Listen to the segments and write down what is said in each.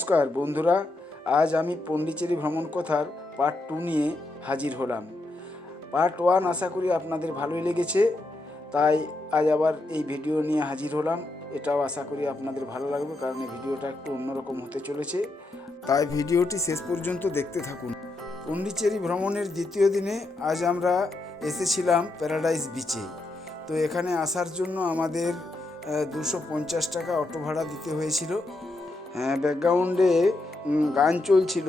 নমস্কার বন্ধুরা, আজ আমি পন্ডিচেরি ভ্রমণ কথার পার্ট 2 নিয়ে হাজির হলাম। পার্ট 1 আশা করি আপনাদের ভালোই লেগেছে, তাই আজ আবার এই ভিডিও নিয়ে হাজির হলাম। এটাও আশা করি আপনাদের ভালো লাগবে, কারণ এই ভিডিওটা একটু অন্যরকম হতে চলেছে, তাই ভিডিওটি শেষ পর্যন্ত দেখতে থাকুন। পন্ডিচেরি ভ্রমণের দ্বিতীয় দিনে আজ আমরা এসেছিলাম প্যারাডাইস বিচে। তো এখানে আসার জন্য আমাদের 250 টাকা অটো ভাড়া দিতে হয়েছিল। হ্যাঁ, ব্যাকগ্রাউন্ডে গান চলছিল,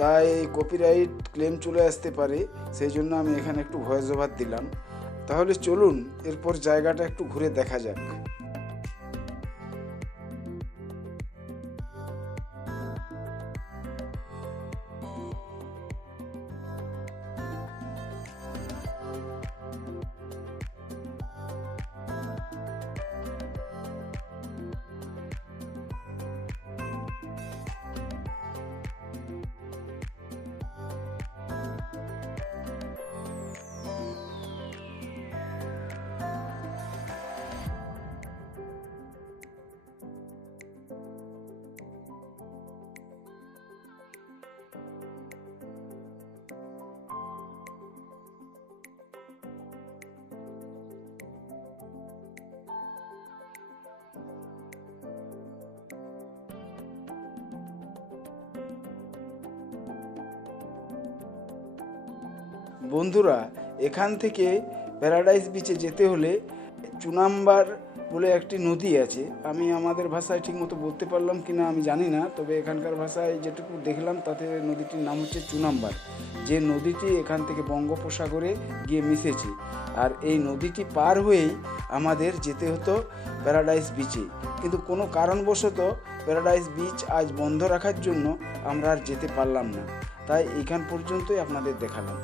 তাই কপিরাইট ক্লেম চলে আসতে পারে, সেই জন্য আমি এখানে একটু ভয়েস ওভার দিলাম। তাহলে চলুন এরপর জায়গাটা একটু ঘুরে দেখা যাক। বন্ধুরা, এখান থেকে প্যারাডাইস বিচে যেতে হলে চুনাম্বার বলে একটি নদী আছে। আমি আমাদের ভাষায় ঠিকমতো বলতে পারলাম কি না আমি জানি না, তবে এখানকার ভাষায় যেটুকু দেখলাম তাতে নদীটির নাম হচ্ছে চুনাম্বার, যে নদীটি এখান থেকে বঙ্গোপসাগরে গিয়ে মিশেছে। আর এই নদীটি পার হয়েই আমাদের যেতে হতো প্যারাডাইস বিচে, কিন্তু কোনো কারণবশত প্যারাডাইস বিচ আজ বন্ধ রাখার জন্য আমরা আর যেতে পারলাম না, তাই এইখান পর্যন্তই আপনাদের দেখালাম।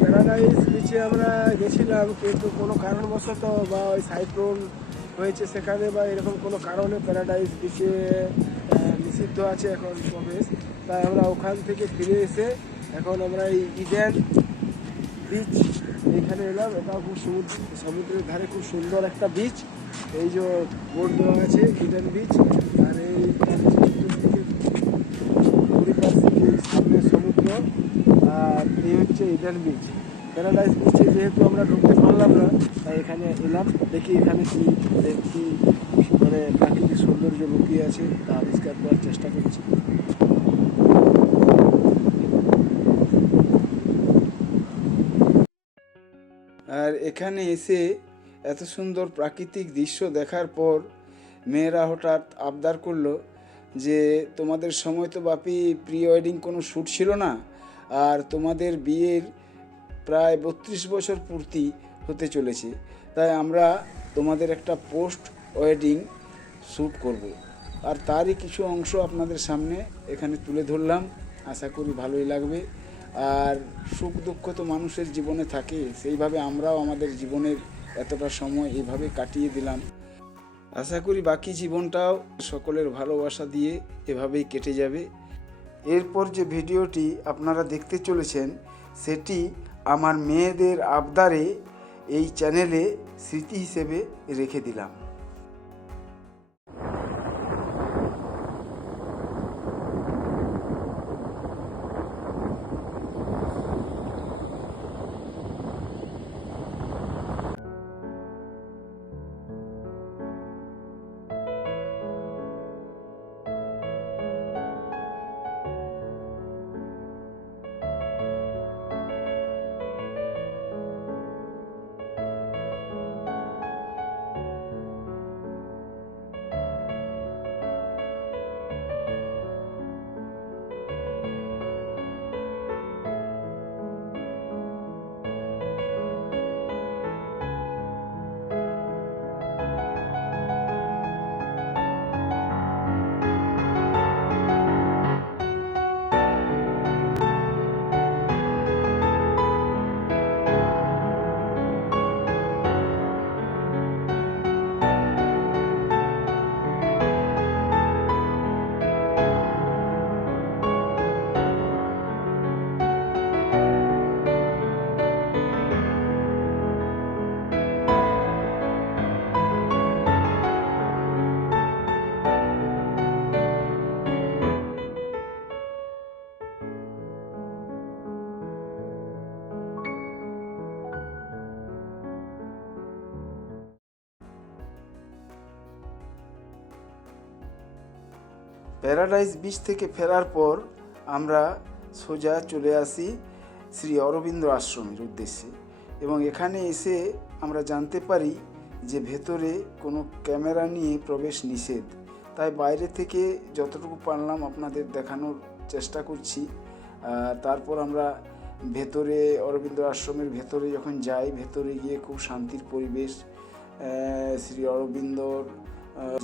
প্যারাডাইস বিচে আমরা গেছিলাম, কিন্তু কোনো কারণবশত বা ওই সাইক্লোন হয়েছে সেখানে, বা এরকম কোনো কারণে প্যারাডাইস বিচে নিষিদ্ধ আছে এখন প্রবেশ। তাই আমরা ওখান থেকে ফিরে এসে এখন আমরা এই ইডেন বিচ এখানে এলাম। এটাও খুব সমুদ্রের ধারে খুব সুন্দর একটা বিচ। এই যে বোর্ড দেওয়া আছে ইডেন বিচ, আর এই সামনে সমুদ্র, আর এই হচ্ছে ইডেন বিচ। প্যারাডাইস বিচে যেহেতু আমরা ঢুকতে পারলাম না, তাই এখানে এলাম, দেখি এখানে কি মানে প্রাকৃতিক সৌন্দর্য লুকিয়ে আছে তা আবিষ্কার করার চেষ্টা করছি। আর এখানে এসে এত সুন্দর প্রাকৃতিক দৃশ্য দেখার পর মেয়েরা হঠাৎ আবদার করলো যে তোমাদের সময় তো বাপি প্রি ওয়েডিং কোনো শ্যুট ছিল না, আর তোমাদের বিয়ের প্রায় 32 বছর পূর্তি হতে চলেছে, তাই আমরা তোমাদের একটা পোস্ট ওয়েডিং শ্যুট করব। আর তারই কিছু অংশ আপনাদের সামনে এখানে তুলে ধরলাম, আশা করি ভালোই লাগবে। আর সুখ দুঃখ তো মানুষের জীবনে থাকে, সেইভাবে আমরাও আমাদের জীবনের এতটা সময় এইভাবে কাটিয়ে দিলাম। আশা করি বাকি জীবনটাও সকলের ভালোবাসা দিয়ে এভাবেই কেটে যাবে। এরপর যে ভিডিওটি আপনারা দেখতে চলেছেন সেটি আমার মেয়েদের আবদারে এই চ্যানেলে স্মৃতি হিসেবে রেখে দিলাম। প্যারাডাইস বিচ থেকে ফেরার পর আমরা সোজা চলে আসি শ্রী অরবিন্দ আশ্রমের উদ্দেশ্যে, এবং এখানে এসে আমরা জানতে পারি যে ভেতরে কোনো ক্যামেরা নিয়ে প্রবেশ নিষেধ। তাই বাইরে থেকে যতটুকু পারলাম আপনাদের দেখানোর চেষ্টা করছি। তারপর আমরা ভেতরে অরবিন্দ আশ্রমের ভেতরে যখন যাই, ভেতরে গিয়ে খুব শান্তির পরিবেশ। শ্রী অরবিন্দর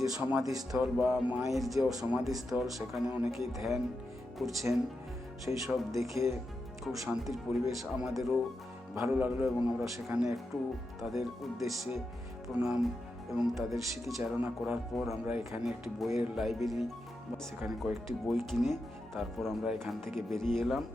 যে সমাধিস্থল বা মায়ের যে সমাধিস্থল, সেখানে অনেকেই ধ্যান করছেন, সেই সব দেখে খুব শান্তির পরিবেশ, আমাদেরও ভালো লাগলো। এবং আমরা সেখানে একটু তাদের উদ্দেশ্যে প্রণাম এবং তাদের স্মৃতিচারণা করার পর আমরা এখানে একটি বইয়ের লাইব্রেরি, সেখানে কয়েকটি বই কিনে তারপর আমরা এখান থেকে বেরিয়ে এলাম।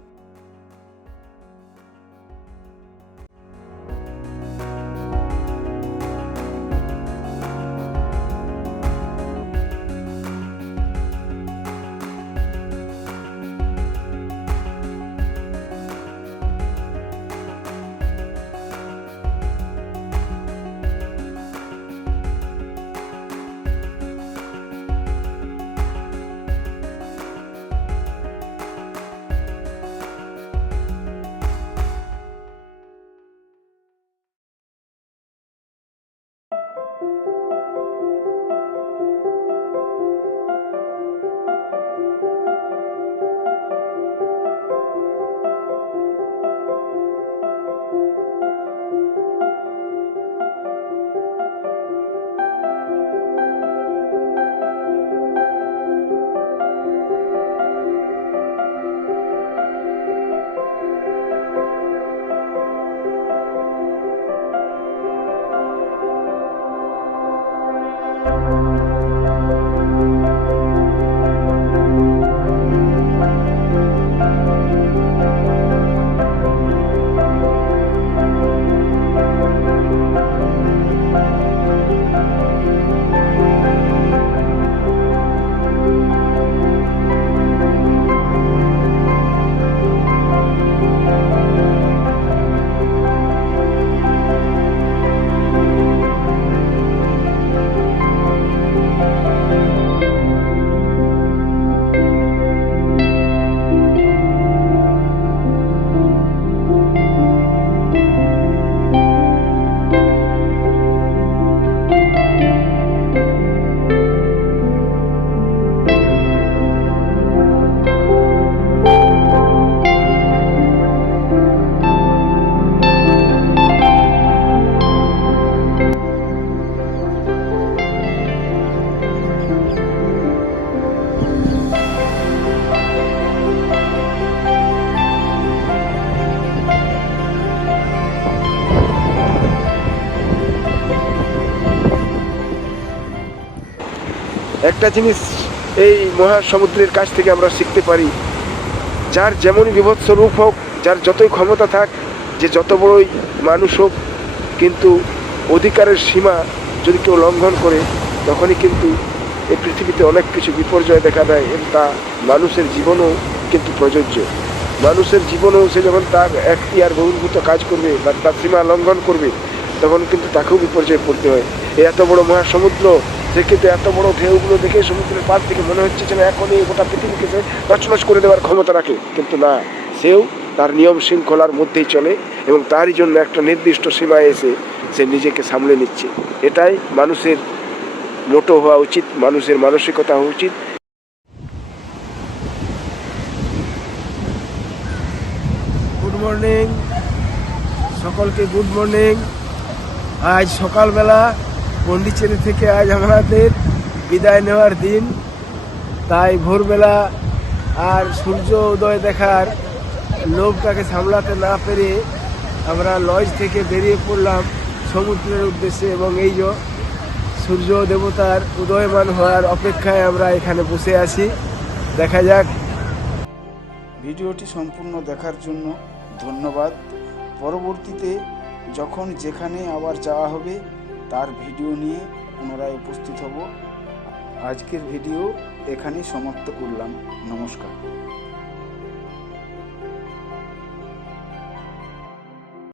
একটা জিনিস এই মহাসমুদ্রের কাছ থেকে আমরা শিখতে পারি, যার যেমনই বিভৎস রূপ হোক, যার যতই ক্ষমতা থাক, যে যত বড়ই মানুষ হোক, কিন্তু অধিকারের সীমা যদি কেউ লঙ্ঘন করে, তখনই কিন্তু এই পৃথিবীতে অনেক কিছু বিপর্যয় দেখা দেয়। এবং তা মানুষের জীবনেও কিন্তু প্রযোজ্য। মানুষের জীবনেও সে যখন তার এখতিয়ার বহির্ভূত কাজ করবে বা তার সীমা লঙ্ঘন করবে, তখন কিন্তু তাকেও বিপর্যয়ে পড়তে হয়। এই এত বড় মহাসমুদ্র, সে কিন্তু এত বড় ঢেউগুলো দেখে সমুদ্রের পাশ থেকে মনে হচ্ছে যেন এখনই গোটা পৃথিবীকে সে নচনচ করে দেওয়ার ক্ষমতা রাখে, কিন্তু না, সেও তার নিয়ম শৃঙ্খলার মধ্যেই চলে এবং তারই জন্য একটা নির্দিষ্ট সীমায় এসে সে নিজেকে সামলে নিচ্ছে। এটাই মানুষের মোটো হওয়া উচিত, মানুষের মানসিকতা হওয়া উচিত। গুড মর্নিং সকলকে, গুড মর্নিং। আজ সকালবেলা পন্ডিচেরি থেকে আজ আমাদের বিদায় নেওয়ার দিন, তাই ভোরবেলা আর সূর্য উদয় দেখার লোভটাকে সামলাতে না পেরে আমরা লজ থেকে বেরিয়ে পড়লাম সমুদ্রের উদ্দেশ্যে। এবং এই যে সূর্য দেবতার উদয়মান হওয়ার অপেক্ষায় আমরা এখানে বসে আছি। দেখা যাক। ভিডিওটি সম্পূর্ণ দেখার জন্য ধন্যবাদ। পরবর্তীতে যখন যেখানে আবার যাওয়া হবে তার ভিডিও নিয়ে পুনরায় উপস্থিত হব। আজকের ভিডিও এখানেই সমাপ্ত করলাম। নমস্কার।